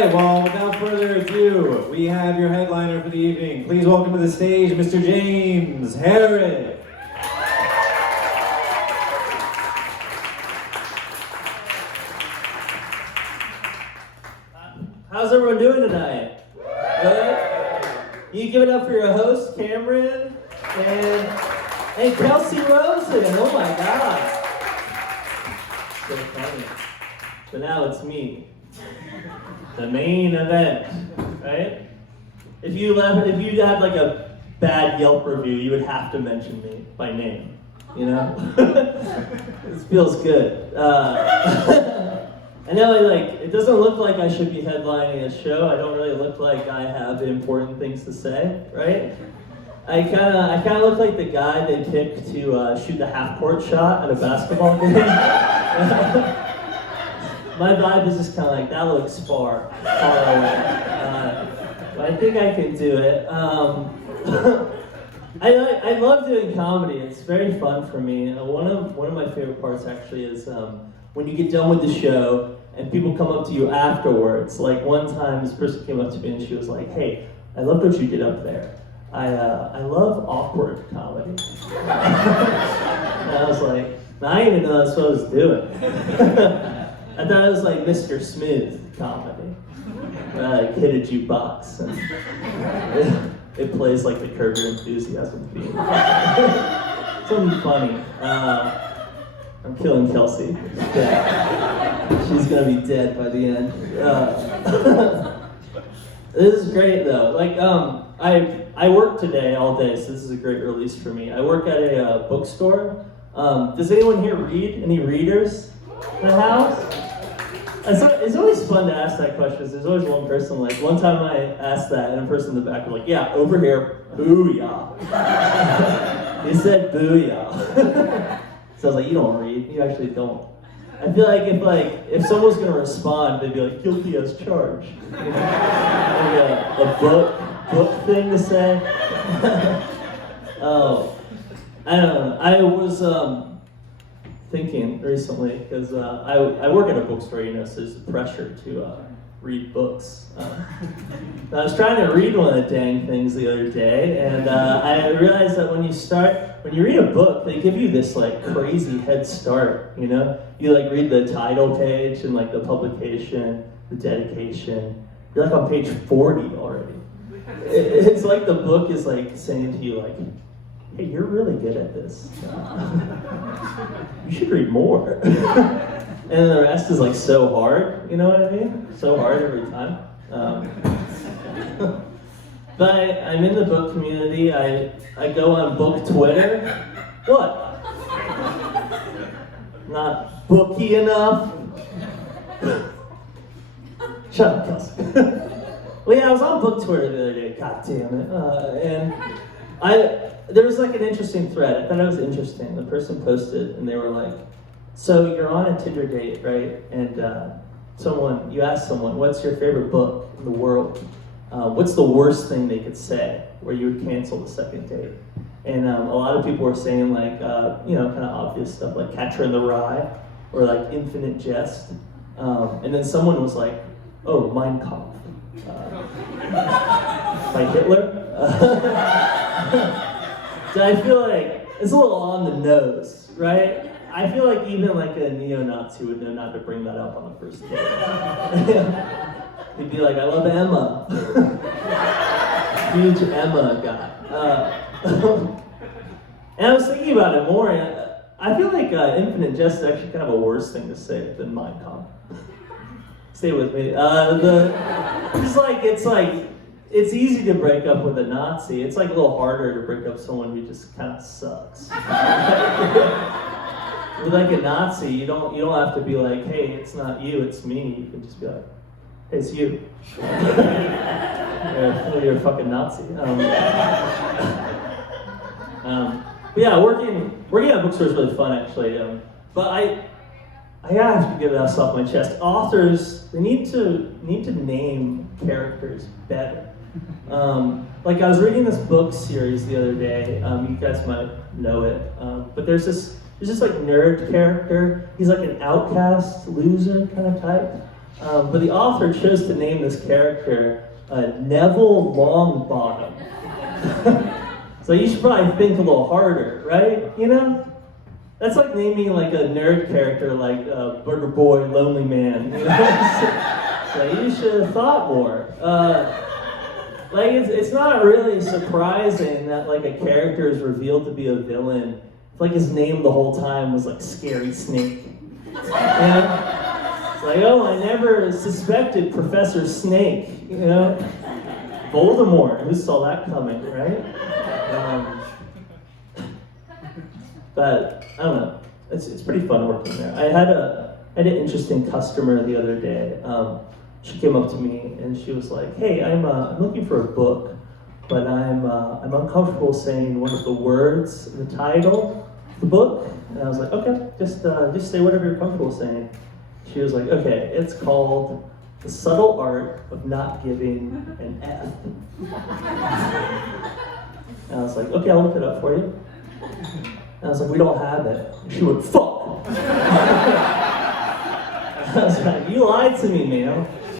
right, well, without further ado, we have your headliner for the evening. Please welcome to the stage, Mr. James Harrod. How's everyone doing tonight? Good? You give it up for your host, Cameron, and Kelsey Rosen. Oh my God. So funny. But now it's me. The main event, right? If you had like a bad Yelp review, you would have to mention me by name, you know? This feels good. I know it doesn't look like I should be headlining a show. I don't really look like I have important things to say, right? I kind of look like the guy they picked to shoot the half-court shot at a basketball game. My vibe is just kind of like, that looks far away. But I think I can do it. I love doing comedy. It's very fun for me. One of my favorite parts actually is when you get done with the show and people come up to you afterwards. Like one time, this person came up to me and she was like, "Hey, I loved what you did up there. I love awkward comedy." And I was like, I didn't even know that's what I was doing. I thought it was like Mr. Smooth comedy. Hit a jukebox and it plays like the Curb Your Enthusiasm theme. Something funny. I'm killing Kelsey. She's gonna be dead by the end. This is great though. I work today all day, so this is a great release for me. I work at a bookstore. Does anyone here read? Any readers in the house? It's always fun to ask that question. There's always one person one time I asked that, and a person in the back was like, "Yeah, over here, booyah." He said booyah. So I was like, "You don't read. You actually don't." I feel like if someone's gonna respond, they'd be like, "Guilty as charged." Maybe a book thing to say. Oh, I don't know. I was thinking recently because I work at a bookstore, so there's the pressure to read books. I was trying to read one of the dang things the other day, and I realized that when you read a book, they give you this crazy head start. You read the title page and the publication, the dedication. You're on page 40 already. It's like the book is saying to you "Hey, you're really good at this. You should read more." And the rest is so hard, you know what I mean? So hard every time. But I'm in the book community. I go on book Twitter. What? Not booky enough? Shut up, Kelsey. Well, yeah, I was on book Twitter the other day. God damn it. And there was an interesting thread. I thought it was interesting. The person posted and they were like, "So you're on a Tinder date, right? And you asked someone, what's your favorite book in the world? What's the worst thing they could say where you would cancel the second date?" And a lot of people were saying kind of obvious stuff like Catcher in the Rye or Infinite Jest. And then someone was like, "Oh, Mein Kampf." By Hitler. So I feel it's a little on the nose, right? I feel even a neo-Nazi would know not to bring that up on the first date. He'd be like, "I love Emma." Huge Emma guy. And I was thinking about it more, and I feel Infinite Jest is actually kind of a worse thing to say than Mein Kampf. Stay with me. It's easy to break up with a Nazi. It's a little harder to break up with someone who just kind of sucks. With a Nazi, you don't have to be like, "Hey, it's not you, it's me." You can just be like, "Hey, it's you." You're a fucking Nazi. But yeah, working at a bookstore is really fun actually. But I have to get this off my chest. Authors, they need to name characters better. I was reading this book series the other day. You guys might know it, but there's this nerd character. He's an outcast, loser kind of type. But the author chose to name this character Neville Longbottom. So you should probably think a little harder, right? You know? That's like naming like a nerd character like Burger Boy, Lonely Man. You know? So you should have thought more. Like it's not really surprising that like a character is revealed to be a villain. Like his name the whole time was like Scary Snake. You know? It's like, oh, I never suspected Professor Snake. You know? Voldemort, who saw that coming, right? But I don't know. It's pretty fun working there. I had an interesting customer the other day. She came up to me and she was like, "Hey, I'm looking for a book, but I'm uncomfortable saying one of the words, the title, of the book." And I was like, "Okay, just say whatever you're comfortable saying." She was like, "Okay, it's called The Subtle Art of Not Giving an F." And I was like, "Okay, I'll look it up for you." And I was like, "We don't have it." She went, "Fuck!" I was like, "You lied to me, man."